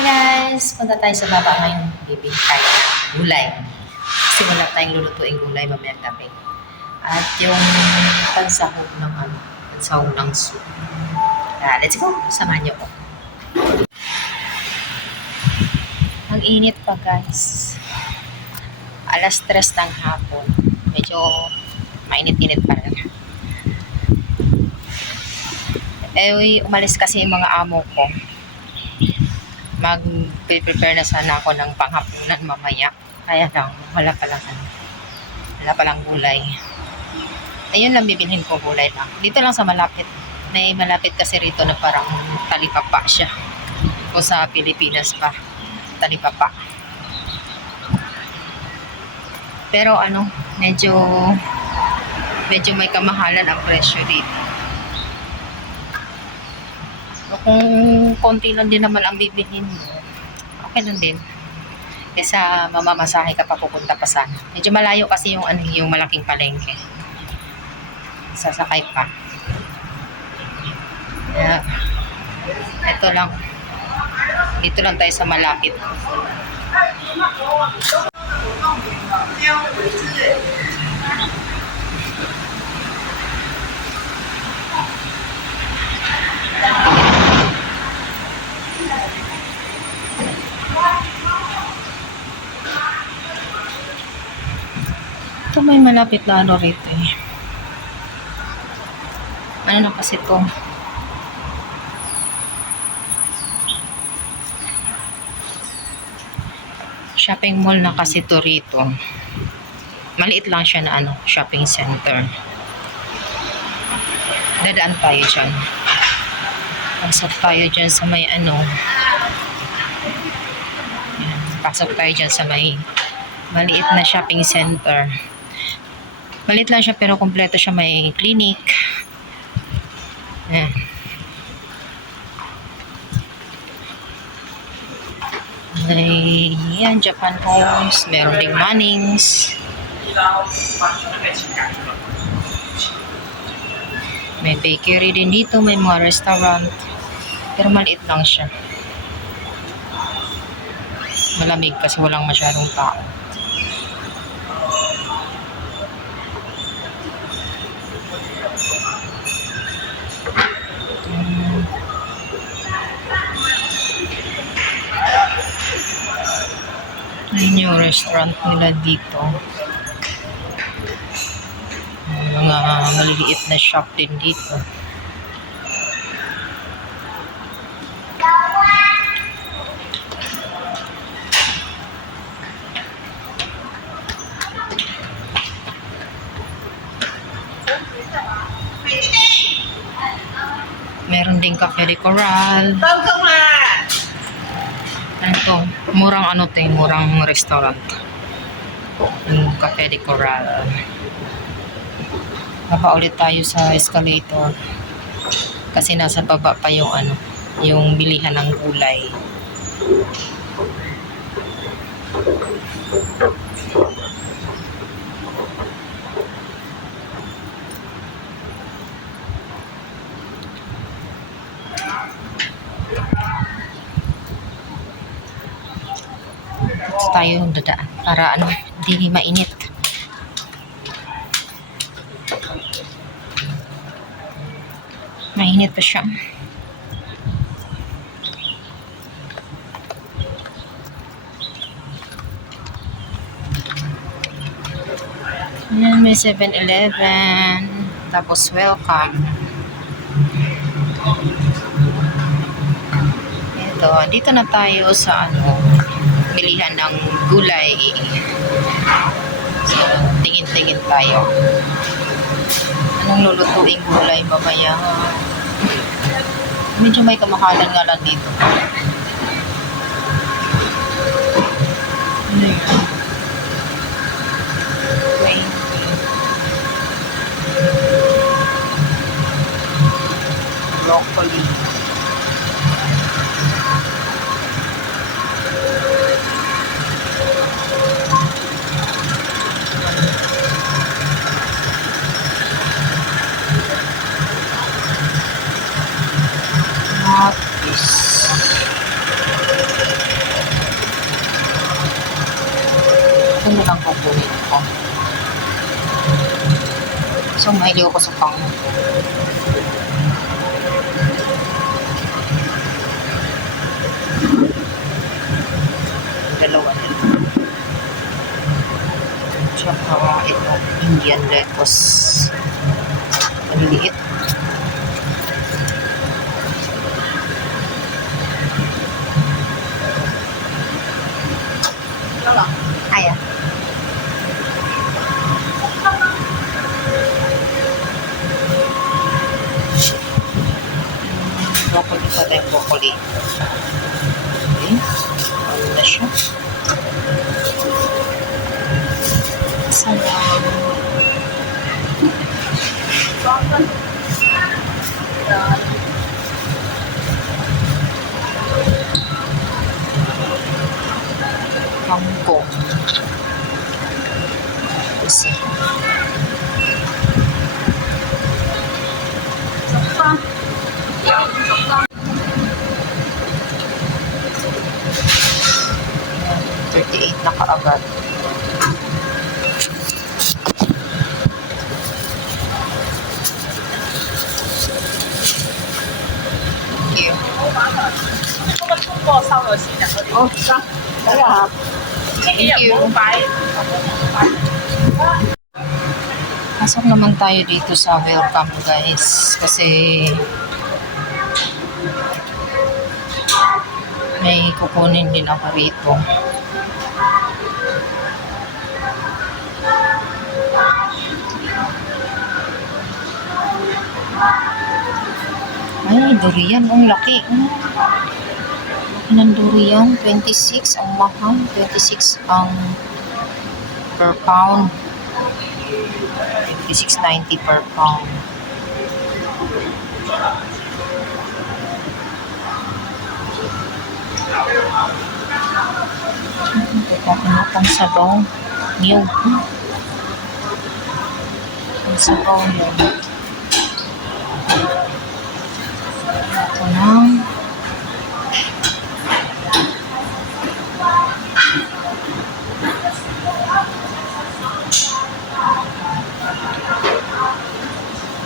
Hi guys! Punta tayo sa baba ngayon. Bibili tayo ng gulay. Kasi wala tayong lulutuin gulay mamayang gabi. At yung pansahog ng pansahog ng soup. Let's go! Samahan niyo ko. Ang init pa guys. Alas 3 ng hapon. Medyo mainit-init pa rin. Umalis kasi yung mga amo ko. Mag-prepare na sana ako ng panghapunan mamaya. Kaya lang, wala palang gulay. Ayun lang bibilhin ko gulay lang. Dito lang sa malapit. May malapit kasi rito na parang talipapa siya. O sa Pilipinas pa, talipapa. Pero medyo may kamahalan ang presyo dito. Kung konti lang din naman ang bibilhin mo, okay lang din. Kesa mamamasahe ka pa pupunta pa sana. Medyo malayo kasi yung malaking palengke. Sasakay pa. Kaya, ito lang. Dito lang tayo sa malapit. Ito may malapit na rito eh. Ano na kasi ito? Shopping mall na kasi ito rito. Maliit lang siya na shopping center. Dadaan tayo dyan. Pasok tayo dyan sa may pasok tayo dyan sa may maliit na shopping center. Maliit lang siya pero kompleto siya. May clinic. May Japan Homes. Meron ding Mannings. May bakery din dito. May mga restaurant. Pero maliit lang siya. Malamig kasi walang masyadong tao. Ayun yung restaurant nila dito. Mga maliliit na shop din dito. Meron ding Cafe de Coral. Ito, murang murang restaurant. Yung Cafe de Coral. Baba ulit tayo sa escalator. Kasi nasa baba pa yung bilihan ng gulay. Tayo dadaan para hindi mainit. Mainit pa siya. Ayan, may 7-Eleven. Tapos welcome. Ito, dito na tayo sa bilihan ng gulay. So, tingin-tingin tayo. Anong lulutuing gulay mamaya? Medyo may kamahalan nga lang dito. Broccoli. Tapos Ito na lang kukunin ko. So, mahilig ako sa pang. Dalawa na. Tsaka ito, Indian lettuce. Maliliit. Ayan. Broccoli pa tayo, broccoli. Okay. Ano na siya? Salam. Kangkong. Isa. $38 na kaagad. Thank you. Oh, thank you. Pasok naman tayo dito sa welcome guys. Kasi may kukunin din ako rito. Ay, durian. Ang laki. Laki ng durian. 26 ang mahal. 26 ang per pound. 26.90 per pound. Teka, pang-sabaw. Niyog. Pang-sabaw niyog. Ito na.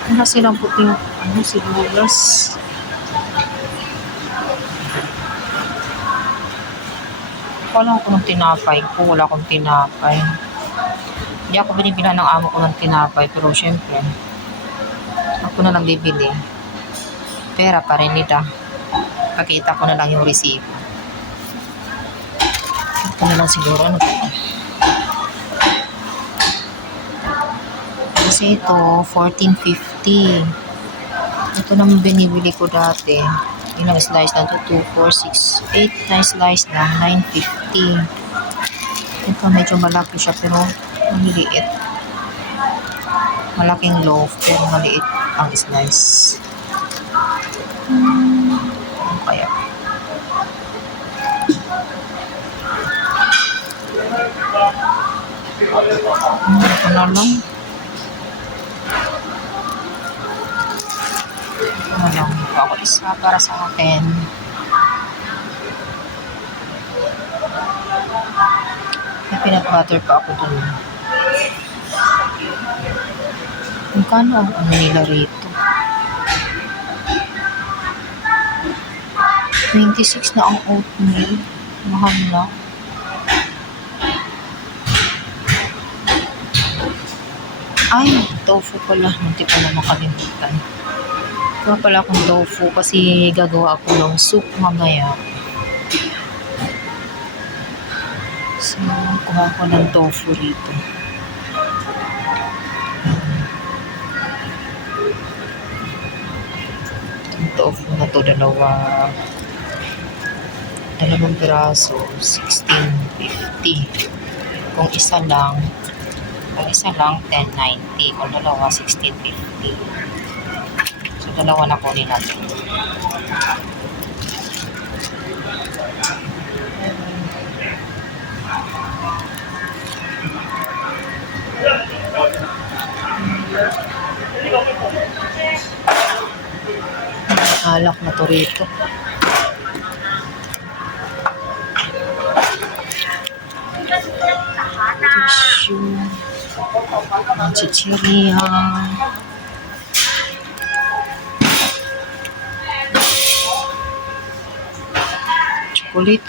Wala silang puting sibuyas. Wala akong tinapay ko. Wala akong tinapay. Hindi ako binibila ng amo ko ng tinapay. Pero syempre, ako na lang bibili. Pera pa rin nila. Pakita ko na lang yung resibo. Ito na lang siguro. Ano ba? Kasi ito, $14.50. Ito naman binibili ko dati. Ilang slice na ito? 2, 4, 6, 8 na slice na. $9.50. Ito medyo malaki siya pero maliliit. Malaking loaf pero maliit ang slice. Ano kaya? Ito na lang. Ito ako isa para sa akin. May peanut butter pa ako dun. Magkano ang ano nila rito? 26 na ang oatmeal. Mahal na. Ay, tofu pala. Hindi pa na makalimutan. Kuha pala akong tofu kasi gagawa ako ng soup mamaya. So, kuha ko ng tofu rito. Itong tofu na to, dalawang piraso, $16.50. Kung isa lang, $10.90. Kung dalawa, $16.50. So, dalawa na kunin natin. Alak na to rito. Ang chichirya. Chocolate.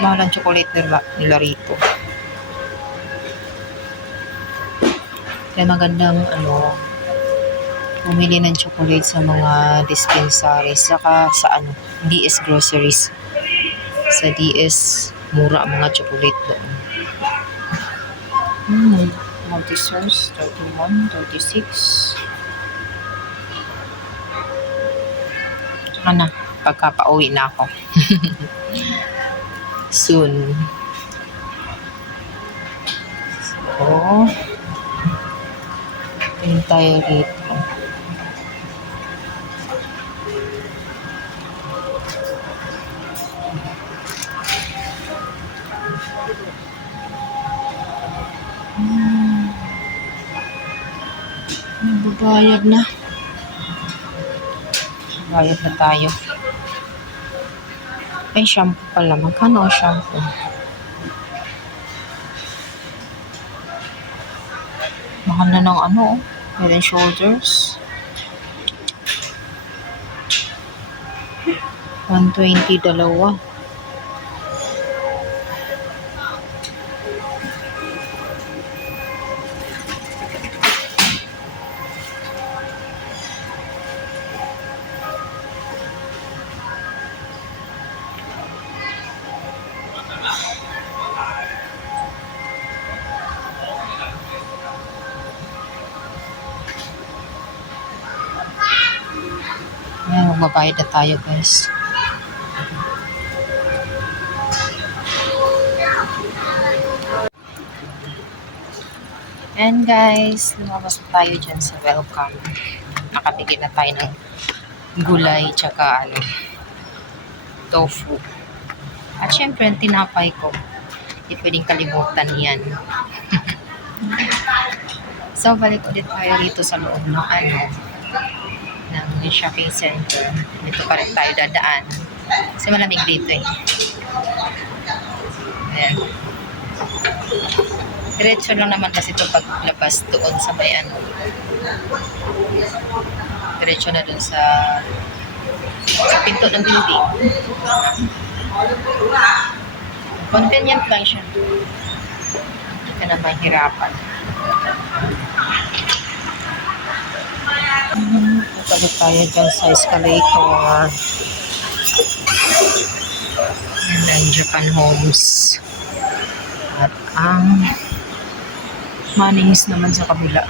Mahal ang chocolate nila rito. Kaya magandang bumili ng chocolate sa mga dispensaries saka sa DS groceries. Sa DS mura ang mga chocolate doon. Multi-source 31, 36. Tsaka na, pagkapauwi na ako. Soon. So, tingin tayo rito. Bayad na. Bayad na tayo. Ay, shampoo pala. Magkano ang shampoo? Mahal na ng Head and Shoulders. 120 dalawa. Ayan, magbabayad na tayo guys. And guys, lumabas na tayo dyan sa welcome. Nakabigyan na tayo ng gulay tsaka tofu. At syempre, ang tinapay ko. Hindi pwedeng kalimutan yan. So, balik ulit tayo rito sa loob ng ng shopping center. Dito pa rin tayo dadaan. Kasi malamig dito eh. Ayan. Diretso lang naman kasi ito paglabas doon sa may diretso na doon sa pinto ng building. Convenient lang siya. Hindi ka na mahirapan. Pagod tayo dyan sa escalator. And then Japan Homes. At ang Mannings naman sa kabila.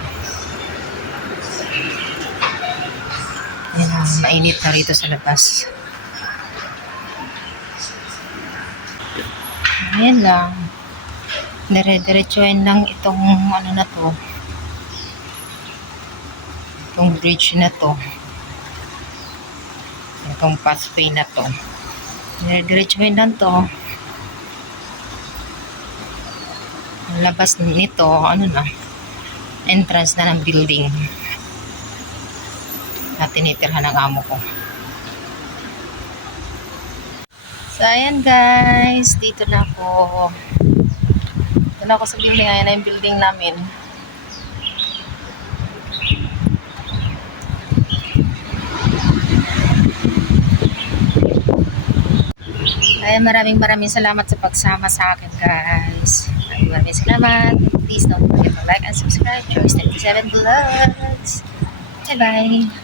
Ayan, mainit na rito sa labas. Ayan lang. Dire-diretsuin lang itong na to. Itong bridge na to. Itong pathway na to. Dire-diretsuin lang to. Labas nito, entrance na ng building na tinitirhan ng amo ko. So, ayan guys, dito na ako. Dito na ako sa building. Ayan na yung building namin. Ayan, maraming salamat sa pagsama sa akin guys. Maraming salamat. Please don't forget to like and subscribe. Choice 97 Vlogs. Bye-bye.